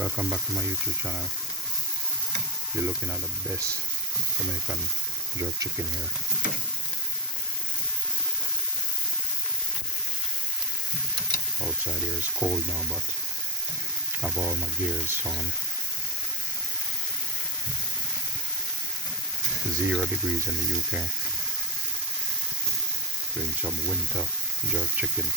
Welcome back to my YouTube channel. You're looking at the best Jamaican jerk chicken here. Outside here is cold now, but I have all my gears on. 0 degrees in the UK. Doing some winter jerk chicken.